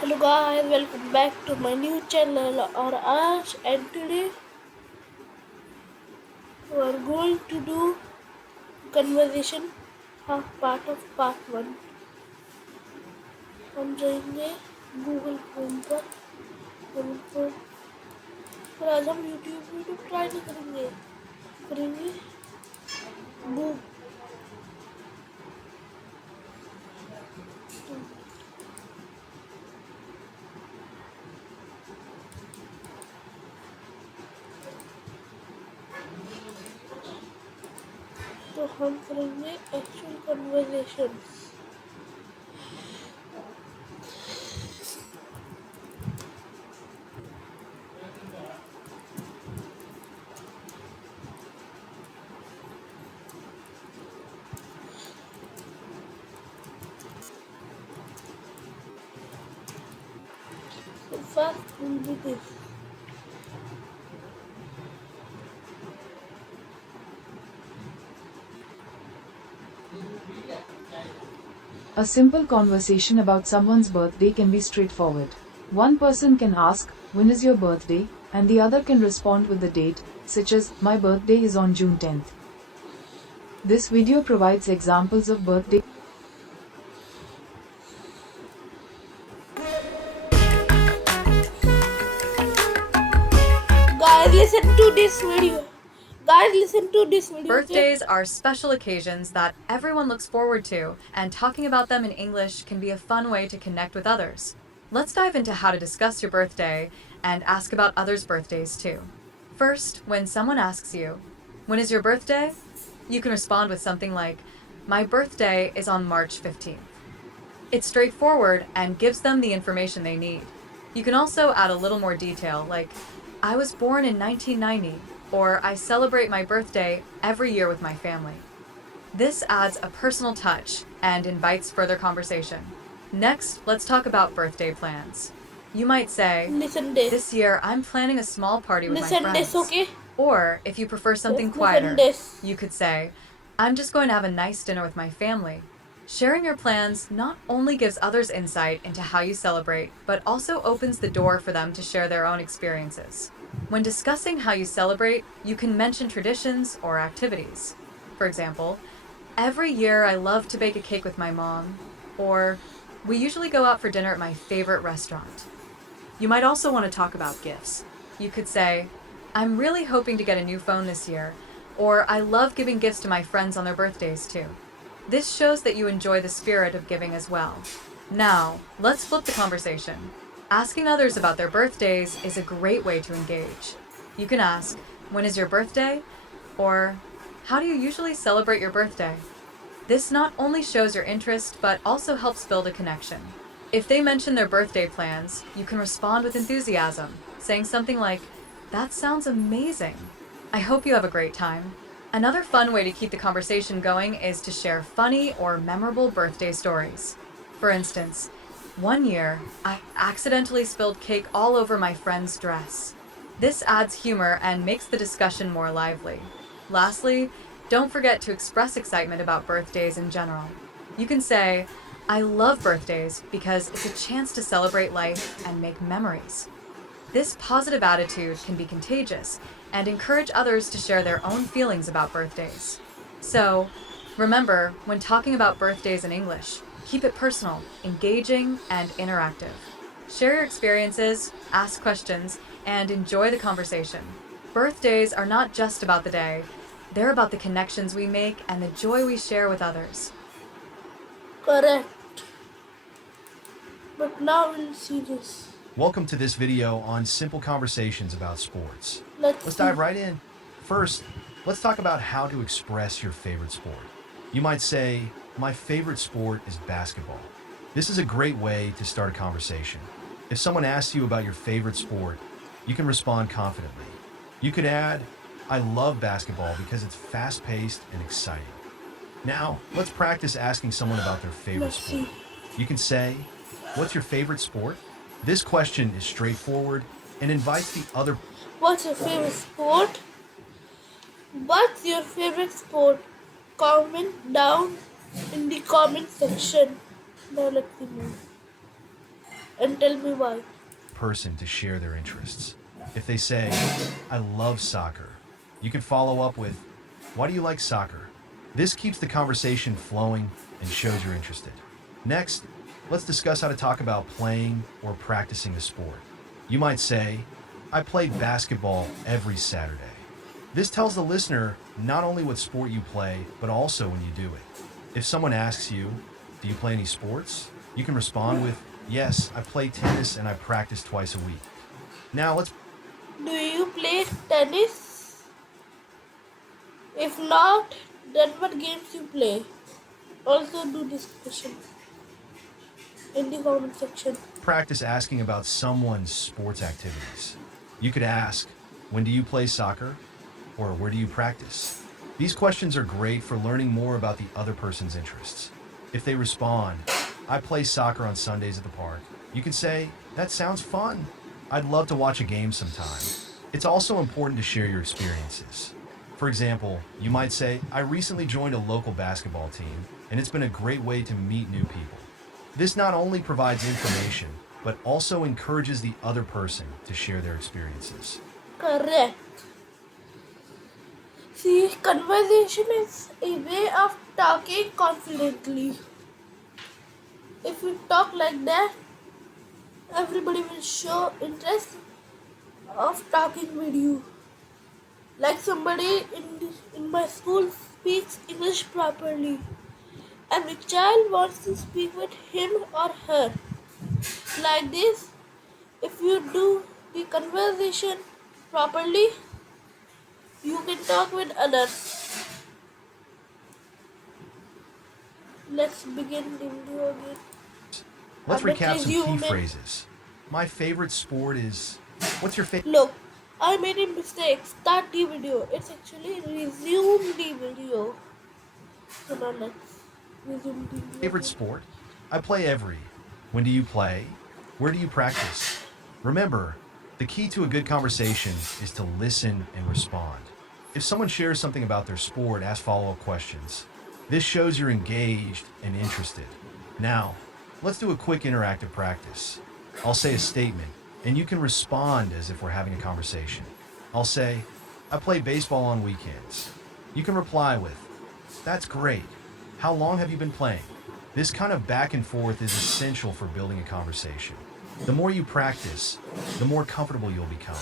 Hello guys, welcome back to my new channel or Ash, and today we are going to do conversation half part of part 1. हम जाएंगे Google Chrome पर पर आज हम YouTube try नहीं करेंगे करेंगे गूगल तो हम करेंगे actual conversation so first we'll do this. A simple conversation about someone's birthday can be straightforward. One person can ask, "When is your birthday?" and the other can respond with the date, such as, "My birthday is on June 10th." This video provides examples of birthday. Guys, listen to this video. Okay? Birthdays are special occasions that everyone looks forward to, and talking about them in English can be a fun way to connect with others. Let's dive into how to discuss your birthday and ask about others' birthdays too. First, when someone asks you, "When is your birthday?" you can respond with something like, "My birthday is on March 15th." It's straightforward and gives them the information they need. You can also add a little more detail, like, "I was born in 1990, or I celebrate my birthday every year with my family." This adds a personal touch and invites further conversation. Next, let's talk about birthday plans. You might say, Listen this. "This year I'm planning a small party with my Listen friends." this, okay? Or, if you prefer something Listen quieter, this. you could say, "I'm just going to have a nice dinner with my family." Sharing your plans not only gives others insight into how you celebrate, but also opens the door for them to share their own experiences. When discussing how you celebrate, you can mention traditions or activities. For example, "Every year I love to bake a cake with my mom," or "We usually go out for dinner at my favorite restaurant." You might also want to talk about gifts. You could say, "I'm really hoping to get a new phone this year," or "I love giving gifts to my friends on their birthdays too." This shows that you enjoy the spirit of giving as well. Now, let's flip the conversation. Asking others about their birthdays is a great way to engage. You can ask, "When is your birthday?" or "How do you usually celebrate your birthday?" This not only shows your interest, but also helps build a connection. If they mention their birthday plans, you can respond with enthusiasm, saying something like, "That sounds amazing. I hope you have a great time." Another fun way to keep the conversation going is to share funny or memorable birthday stories. For instance, one year, I accidentally spilled cake all over my friend's dress. This adds humor and makes the discussion more lively. Lastly, don't forget to express excitement about birthdays in general. You can say, "I love birthdays because it's a chance to celebrate life and make memories." This positive attitude can be contagious and encourage others to share their own feelings about birthdays. So, remember, when talking about birthdays in English, keep it personal, engaging, and interactive. Share your experiences, ask questions, and enjoy the conversation. Birthdays are not just about the day, they're about the connections we make and the joy we share with others. Correct. But now we'll see this. Welcome to this video on simple conversations about sports. Let's Let's see. dive right in. First, let's talk about how to express your favorite sport. You might say, "My favorite sport is basketball." This is a great way to start a conversation. If someone asks you about your favorite sport, you can respond confidently. You could add, "I love basketball because it's fast-paced and exciting." Now, let's practice asking someone about their favorite Let's sport. see. You can say, "What's your favorite sport?" This question is straightforward and invites the other. What's your favorite sport? What's your favorite sport? Comment down in the comment section. Now let's see more. and tell me why. Person to share their interests. If they say, I love soccer, you can follow up with, why do you like soccer? This keeps the conversation flowing and shows you're interested. Next, let's discuss how to talk about playing or practicing a sport. You might say, I play basketball every Saturday. This tells the listener not only what sport you play, but also when you do it. If someone asks you, do you play any sports? You can respond with, yes, I play tennis and I practice twice a week. Now let's Do you play tennis? If not, then what games you play? Also do discussion in the comment section. practice asking about someone's sports activities. You could ask, when do you play soccer? Or where do you practice? These questions are great for learning more about the other person's interests. If they respond, I play soccer on Sundays at the park, you can say, that sounds fun. I'd love to watch a game sometime. It's also important to share your experiences. For example, you might say, I recently joined a local basketball team, and it's been a great way to meet new people. This not only provides information, but also encourages the other person to share their experiences. Correct. See, conversation is a way of talking confidently. If we talk like that, everybody will show interest of talking with you. Like somebody in my school speaks English properly. Every child wants to speak with him or her. Like this, if you do the conversation properly, you can talk with others. Let's begin the video again. Let's I'm recap some key resuming. phrases. My favorite sport is. What's your favorite Look, I made a mistake. Start the video. It's actually resume the video. So now let's resume the video. sport? I play every. When do you play? Where do you practice? Remember, the key to a good conversation is to listen and respond. If someone shares something about their sport, ask follow-up questions. This shows you're engaged and interested. Now, let's do a quick interactive practice. I'll say a statement, and you can respond as if we're having a conversation. I'll say, I play baseball on weekends. You can reply with, that's great. How long have you been playing? This kind of back and forth is essential for building a conversation. The more you practice, the more comfortable you'll become.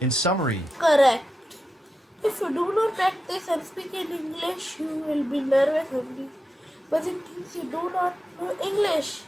In summary, Correct. If you do not practice and speak in English, you will be nervous only. But it means you do not know English,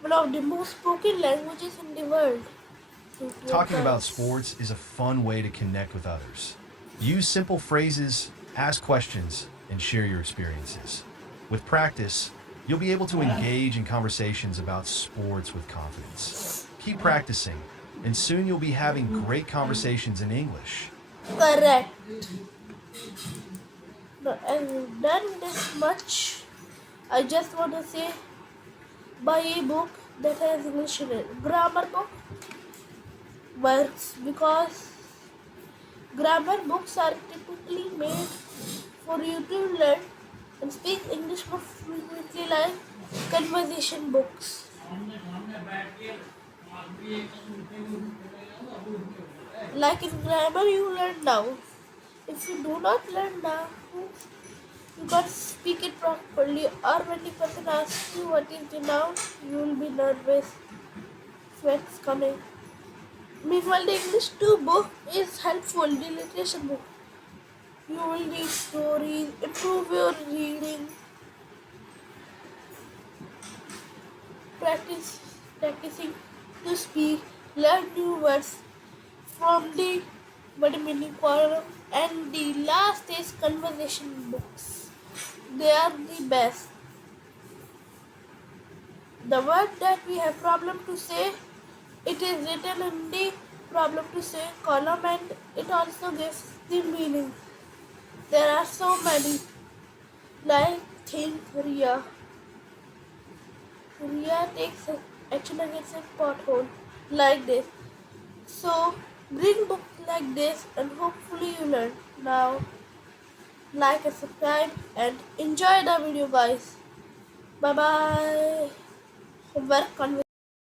one of the most spoken languages in the world. talking about sports is a fun way to connect with others. Use simple phrases, ask questions, and share your experiences. With practice, you'll be able to engage in conversations about sports with confidence. Keep practicing, and soon you'll be having great conversations in English. Correct. Now, as we've done this much, I just want to say buy a book that has English in it. Grammar book works because grammar books are typically made for you to learn and speak English more frequently, like conversation books. Like in grammar, you learn nouns. If you do not learn nouns, you can't speak it properly. Or when the person asks you what is the noun, you will be nervous. Sweat's coming. Meanwhile, the English 2 book is helpful. The literature book. You will read stories, improve your reading, practicing to speak, learn new words from the word meaning column, and the last is conversation books. They are the best. The word that we have problem to say, it is written in the problem to say column, and it also gives the meaning. There are so many, like think Ria. Ria takes action against a pothole, like this. So bring books like this and hopefully you learn. Now like and subscribe and enjoy the video, guys. Bye bye. Homework conversation.